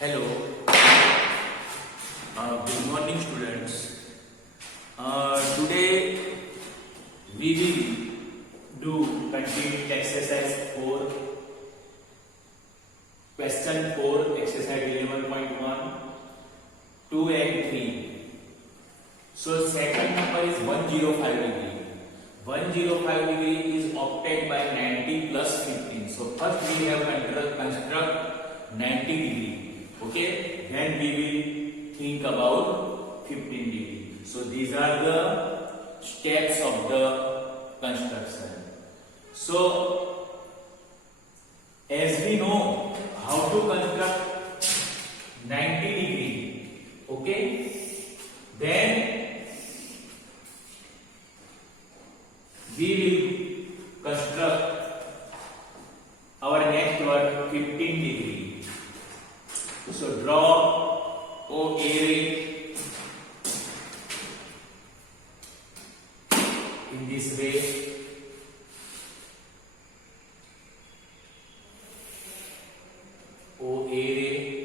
Hello, good morning students. Today we will do continued exercise 4, question 4, exercise 11.1, 2 and 3. So second number is 105 degree. 105 degree is obtained by 90 plus 15. So first we have construct 90 degree. Okay, then we will think about 15 degree. So these are the steps of the construction. So as we know how to construct 90 degree, okay, then we will construct our next one 15 degree. So draw OA ray in this way. OA ray.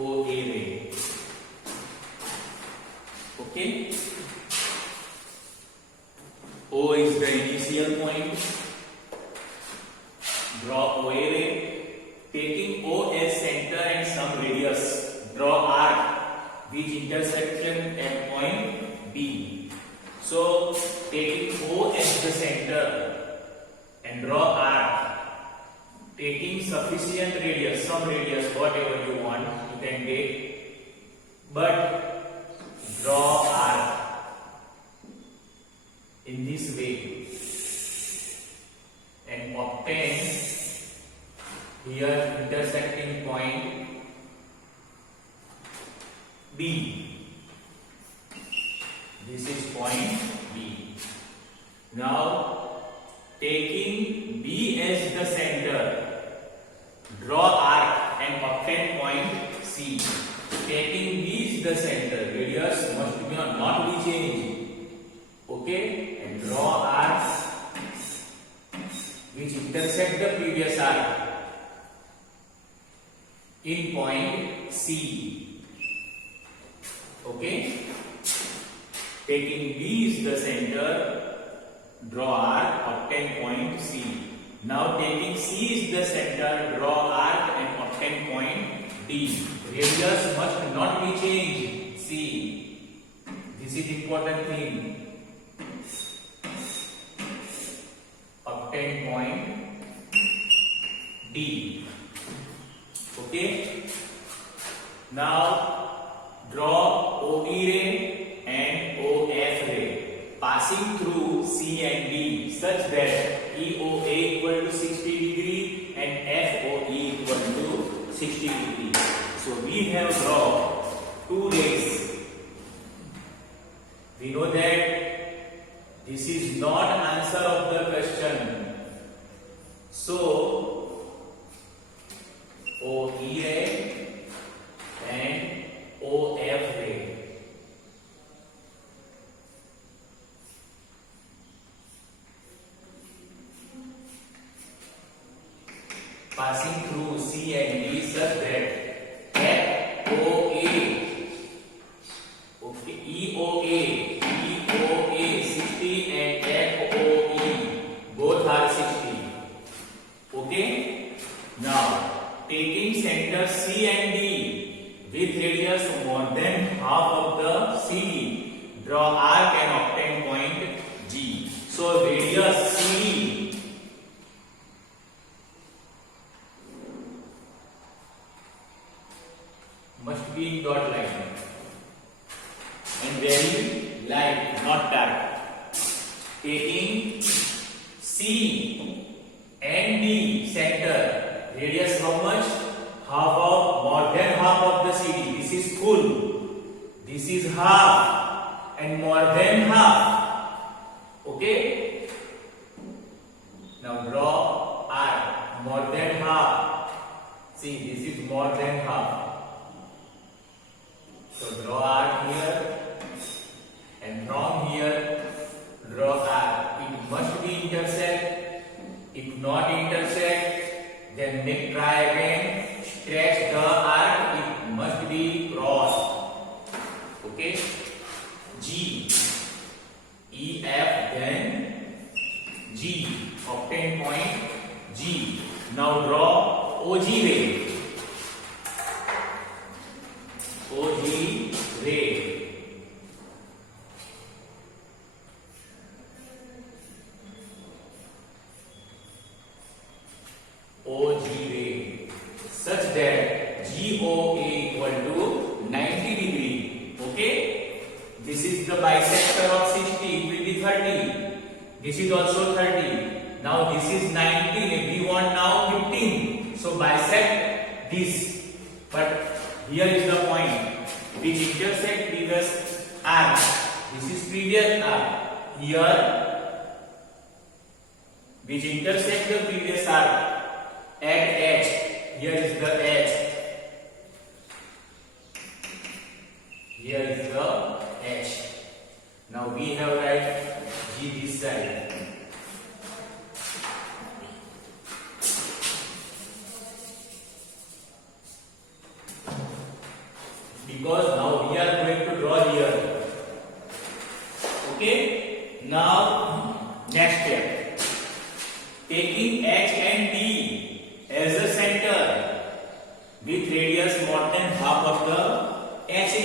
OA ray. Okay. O is the initial point. Draw OA ray. Taking O as center and some radius, draw arc which intersection at point B. So taking O as the center and draw arc, taking sufficient radius, some radius, whatever you want, you can take, but draw arc in this way and obtain here intersecting point B. This is point B. Now taking B as the center, draw arc and obtain point C. Taking B is the center, radius must not be changed. Okay, and draw arc which intersect the previous arc in point C. Okay, taking B is the center, draw arc, obtain point C. Now taking C is the center, draw arc and obtain point D. Radius must not be changed. C. This is important thing. Obtain point D. Okay. Now draw OE ray and OF ray passing through C and D such that EOA equal to 60 degree and FOE equal to 60 degree. So we have drawn two rays. We know that this is not answer of the question. So OE ray and OF ray. Passing through C and D such that FOA, okay, EOA 60 and FOE both are 60. Okay. Now taking center C and D with radius more than half of the CD, draw arc and obtain point G. So radius CD must be in dot line and very light, not dark. Taking C and D center, radius how much? More than half of the CD. This is full. This is half and more than half. Okay. Now draw arc more than half. See, this is more than half. So draw arc here, and from here draw arc. It must be intersect. If not intersect, then try again. Stretch the arc. It must be crossed. Okay. G, E, F, then G. Obtain point G. Now draw OG ray. OG ray. OG ray such that GOA equal to 90 degree. Okay. This is the bisector of 60. It will be 30. This is also 30. Now this is 19 and we want now 15. So bisect this. But here is the point which intersect previous arc. This is previous arc. Here which intersect the previous arc at H. Here is the H. Here is the H. Now we have write G this side. Because now we are going to draw here. Okay. Now next step. Taking H and D as a center with radius more than half of the HD.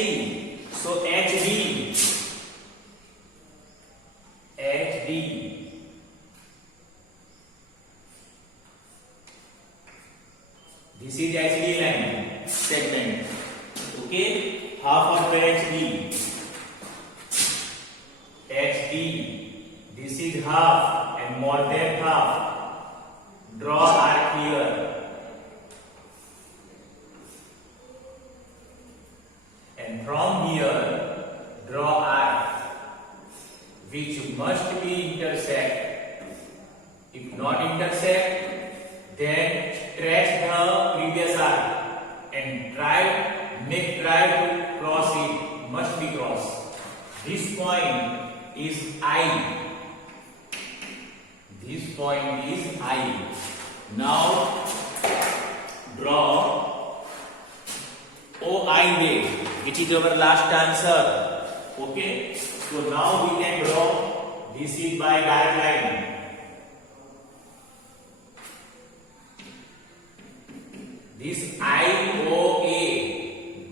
So HD. This is HD line segment. Okay, half of the HD. This is half and more than half. Draw arc here. And from here, draw arc which must be intersect. If not intersect, then stretch the previous arc and try to cross it. Must be crossed. This point is I. This point is I. Now draw OI ray, which is our last answer. Okay. So now we can draw. This is by direct line. This IOA,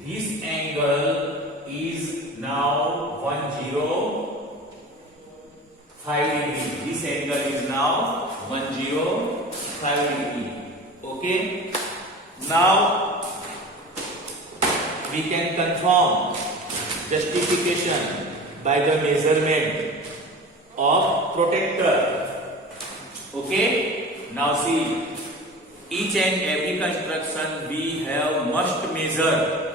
this angle is now 105 degree. This angle is now 105 degree. Okay. Now we can confirm justification by the measurement of protector. Okay. Now see. Each and every construction we have must measure.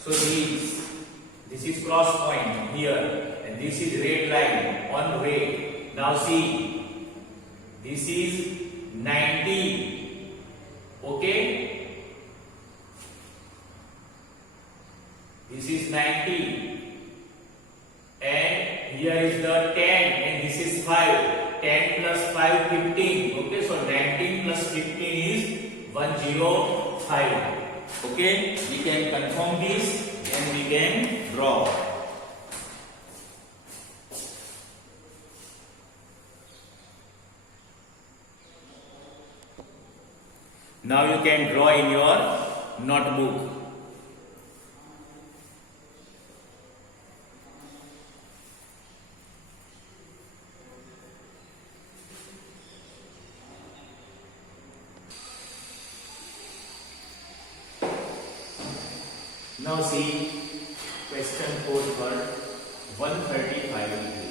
So this is cross point here and this is red line on ray. Now see, this is 90. Okay, this is 90 and here is the 10 and this is 5. 10 plus 5, 15. Okay, so 19 plus 15 is 105. Okay, we can confirm this and we can draw. Now you can draw in your notebook. Now see question 4 for 135 degree.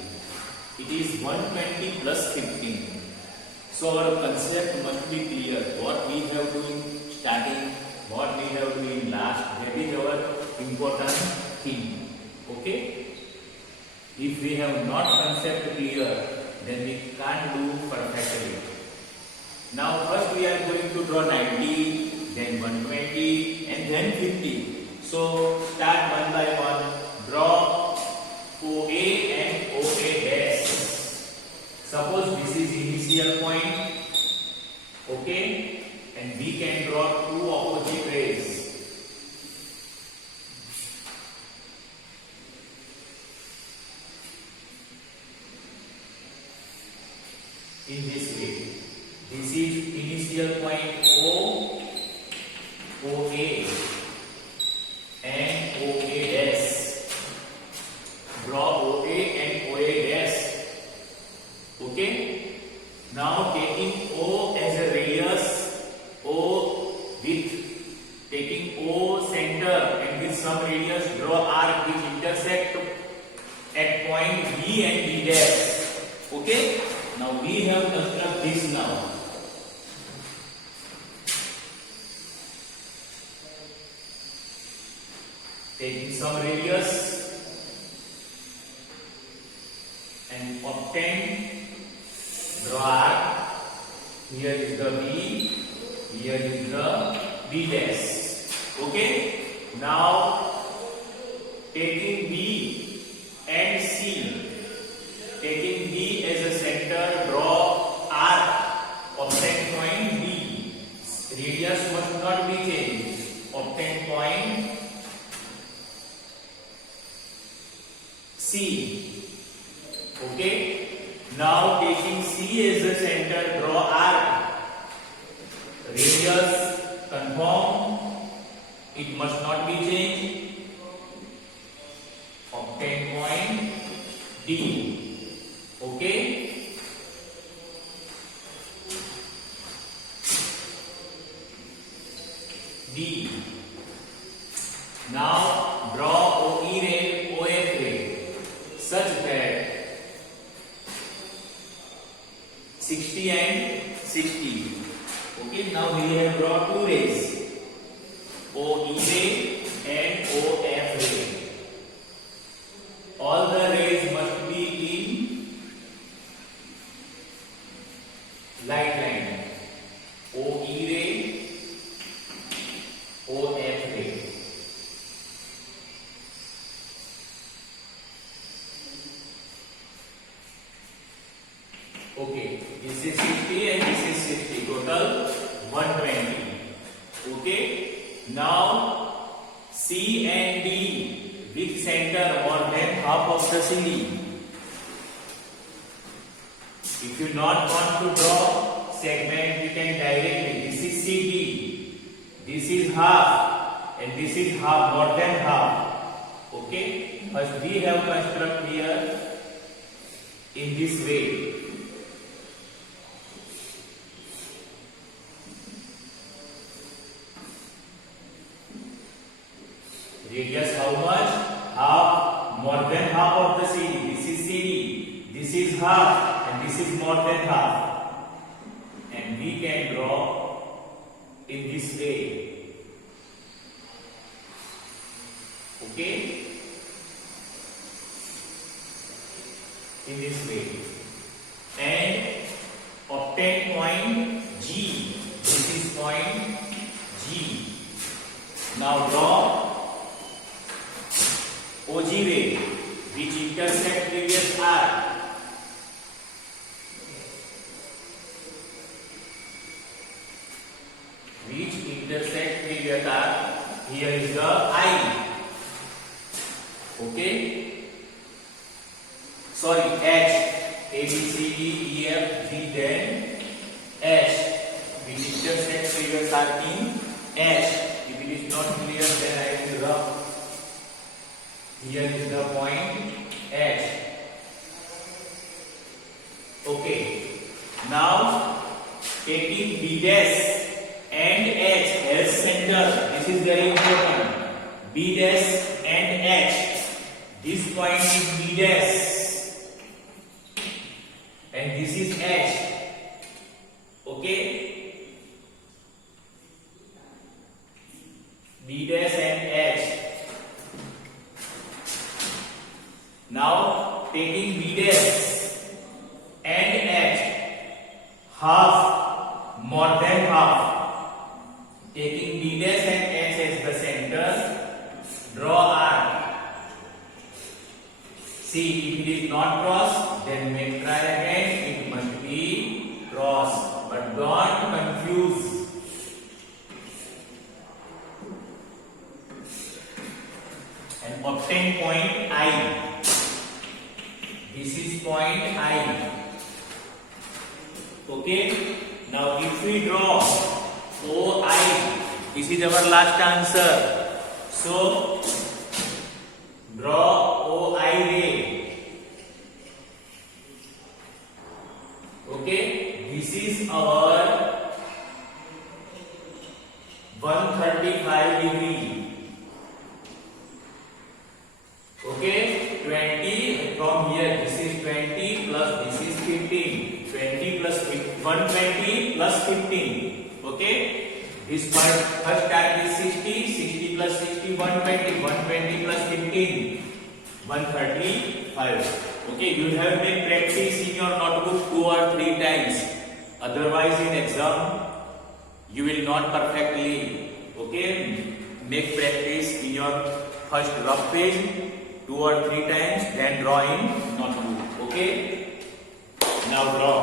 It is 120 plus 15. So our concept must be clear. What we have to in starting, what we have to in last. That is our important thing. Okay. If we have not concept clear, then we can't do perfectly. Now first we are going to draw 90, then 120 and then 50. So start one by one. Draw OA and OA dash. Suppose this is initial point, okay, and we can draw two opposite rays. In this way, this is initial point O, OA and OA dash. Draw OA and OA dash. Okay. Now taking O as a radius, O with taking O center and with some radius, draw arc which intersect at point B and B dash. Okay. Now we have construct this now. Taking some radius and obtain draw arc. Here is the B, here is the B dash. Okay. Now taking B and C, taking B as a center, draw arc, obtain point B. Radius must not be changed. Obtain point C. Okay. Now taking C as a center, draw arc. Radius confirm. It must not be changed. Obtain point D. Okay. D. Now draw OE ray, OF ray such that 60 and 60. Okay. Now we have drawn two rays, OE ray and OF ray. All the rays must be in light line. OE ray, OF ray. Okay, this is 60 and this is 60. Total 120. Okay. Now C and D with center more than half of the CD. If you not want to draw segment, you can directly. This is CD. This is half, and this is half, more than half. Okay. First we have construct here in this way. Radius how much? Half, more than half of the CD. This is CD. This is half, and this is more than half. And we can draw in this way. Okay? In this way. And obtain point G. This is point G. Now draw OG ray which intersect previous arc. Which intersect previous arc. Here is the I. Okay. Sorry, H. A, B, C, D, E, F, G, then H. Which intersect previous arc in H. If it is not clear, then I will rub. Here is the point H. Okay. Now taking B dash and H as center. This is very important. B dash and H. This point is B dash. And this is H. Okay. B dash and H. Now taking B dash and H, half, more than half. Taking B dash and H as the center, See, if it is not cross, then make try again. It must be cross, but don't confuse. And obtain point I. This is point I. Okay. Now, if we draw OI, this is our last answer. So, draw OI ray. Okay, this is our 135 degree. Okay, 20 from here. This is 20 plus this is 15. 20 plus 120 plus 15. Okay, this first time is 60. 60 plus 60, 120. 120 plus 15, 135. Okay, you have been practice in your notebook 2 or 3 times. Otherwise, in exam, you will not perfectly. Okay, make practice in your first rough page 2 or 3 times, then draw in notebook. Okay, now draw.